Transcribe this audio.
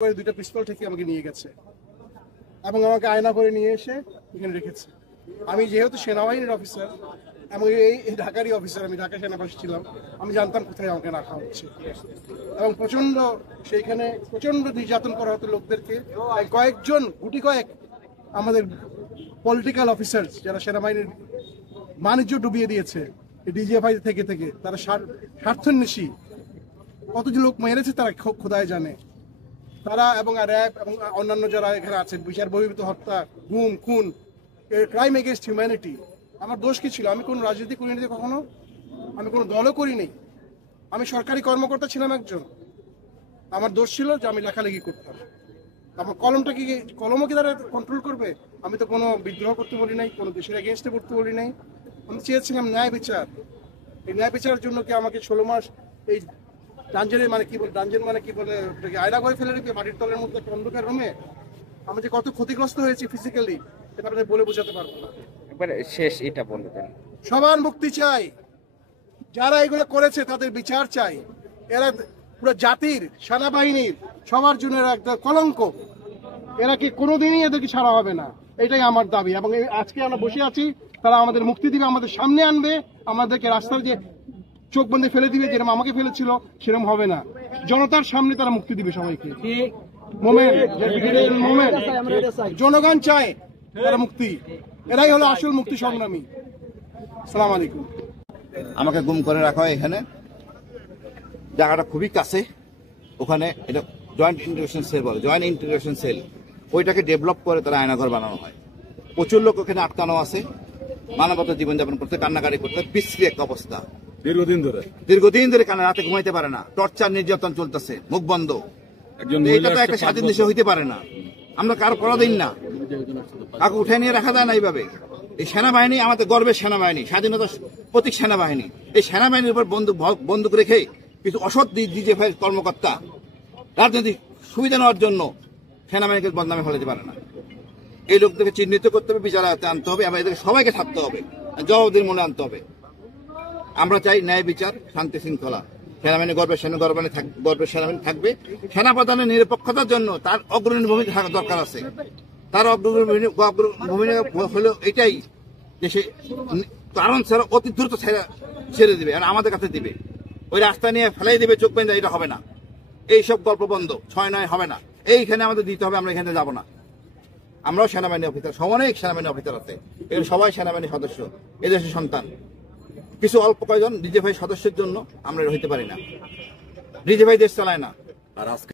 দুইটা পিস্তল থেকে আমাকে নিয়ে গেছে এবং আমাকে আয়না করে নিয়ে এসে এখানে রেখেছে। আমি যেহেতু সেনাবাহিনীর অফিসার এবং এই ঢাকারই অফিসার, আমি ঢাকা সেনাবাসী ছিলাম, আমি জানতাম কোথায় আমাকে রাখা হচ্ছে এবং সেইখানে প্রচন্ড নির্যাতন করা হতো লোকদেরকে। কয়েকজন গুটি কয়েক আমাদের পলিটিক্যাল অফিসার যারা সেনাবাহিনীর বাণিজ্য ডুবিয়ে দিয়েছে ডিজিএফআই থেকে তারা স্বার্থান্বেষী কত যে লোক মেরেছে তারা খোদায় জানে। তারা এবং র্যাব এবং অন্যান্য যারা এখানে আছে, বিচার বহির্ভূত হত্যা, গুম, খুন, ক্রাইম এগেনস্ট হিউম্যানিটি। আমার দোষ কি ছিল? আমি কোনো রাজনীতি করিনি কখনো, আমি কোনো দলও করিনি, আমি সরকারি কর্মকর্তা ছিলাম একজন। আমার দোষ ছিল যে আমি লেখালেখি করতাম। আমার কলমও কি তারা কন্ট্রোল করবে? আমি তো কোনো বিদ্রোহ করতে বলি নাই, কোনো দেশের এগেনস্টে করতে বলি নাই। আমি চেয়েছিলাম ন্যায় বিচার। এই ন্যায় বিচারের জন্য কি আমাকে 16 মাস এই ডাঞ্জেনের ডাঞ্জেন মানে কি বলে আয়না করে ফেলে রেখে মাটির তলের মধ্যে একটা অন্ধকার রুমে আমি যে কত ক্ষতিগ্রস্ত হয়েছি ফিজিক্যালি, সেটা আপনি বলে বোঝাতে পারবো না। একবার শেষ এটা বলে দেন। সবার মুক্তি চাই, যারা এগুলো করেছে তাদের বিচার চাই। এরা পুরো জাতির, সেনাবাহিনীর, সবার জন্য এরা একটা কলঙ্ক। এরা কি কোনোদিনই এদেরকে ছাড়া হবে না, এটাই আমার দাবি। এবং আজকে আমরা বসে আছি, তারা আমাদের মুক্তি দিবে, আমাদের সামনে আনবে, আমাদেরকে রাস্তার যে চোখ বন্ধে ফেলে দিবে, যেরকম আমাকে ফেলেছিল সেরকম হবে না। জনতার সামনে তারা মুক্তি দিবে সবাইকে। জনগণ চায় তারা মুক্তি, এরাই হলো আসল মুক্তি সংগ্রামী। আসসালামু আলাইকুম। আমাকে গুম করে রাখা হয় এখানে, জায়গাটা খুবই কাছে। ওখানে এটা জয়েন্ট ইন্টিগ্রেশন সেল বলে, জয়েন্ট ইন্টিগ্রেশন সেল, ওইটাকে ডেভেলপ করে তারা আয়নাঘর বানানো হয়। প্রচুর লোক ওখানে আটকানো আছে, মানবতা জীবনযাপন করতে, কান্নাকাটি করতে, বিশ্রী একটা অবস্থা। দীর্ঘদিন ধরে কানে রাতে ঘুমাইতে পারে না, টর্চার নির্যাতন চলতেছে, মুখ বন্ধ। এটা তো একটা স্বাধীন দেশে হইতে পারে না। আমরা কারো করা দিন না, কাউকে উঠে নিয়ে রাখা যায় না এইভাবে। এই সেনাবাহিনী আমাদের গর্বের সেনাবাহিনী, স্বাধীনতার প্রতীক সেনাবাহিনী। এই সেনাবাহিনীর উপর বন্দুক রেখে কিছু অসৎ ডিজিএফআই কর্মকর্তা রাজনৈতিক সুবিধা নেওয়ার জন্য সেনাবাহিনীকে বদনামে ফেলাতে পারে না। এই লোকদেরকে চিহ্নিত করতে হবে, বিচারে আনতে হবে, এবং এদেরকে সবাইকে থাকতে হবে, জবাবদিহির মনে আনতে হবে। আমরা চাই ন্যায় বিচার, শান্তি শৃঙ্খলা। সেনাবাহিনী গর্বের সেনাবাহিনী থাকবে। সেনাপ্রধানের নিরপেক্ষতার জন্য তার অগ্রণী ভূমিকা থাকা দরকার আছে। তার ভূমিকা হলো এটাই যে সে কারণ ছাড়া অতি দ্রুত ছেড়ে দিবে, আর আমাদের কাছে দিবে, ওই রাস্তা নিয়ে ফেলাই দিবে, চোখ বেঁধে। এটা হবে না, এইসব গল্প বন্ধ, 6-9 হবে না। এইখানে আমাদের দিতে হবে, আমরা এখানে যাব না। আমরাও সেনাবাহিনী অফিসার, অনেক সেনাবাহিনী অফিসার আছে, এগুলো সবাই সেনাবাহিনীর সদস্য, এদেশের সন্তান। কিছু অল্প কয়েকজন ডিজিএফআই সদস্যের জন্য আমরা হইতে পারি না। ডিজিএফআই দেশ চালায় না। আর আজকে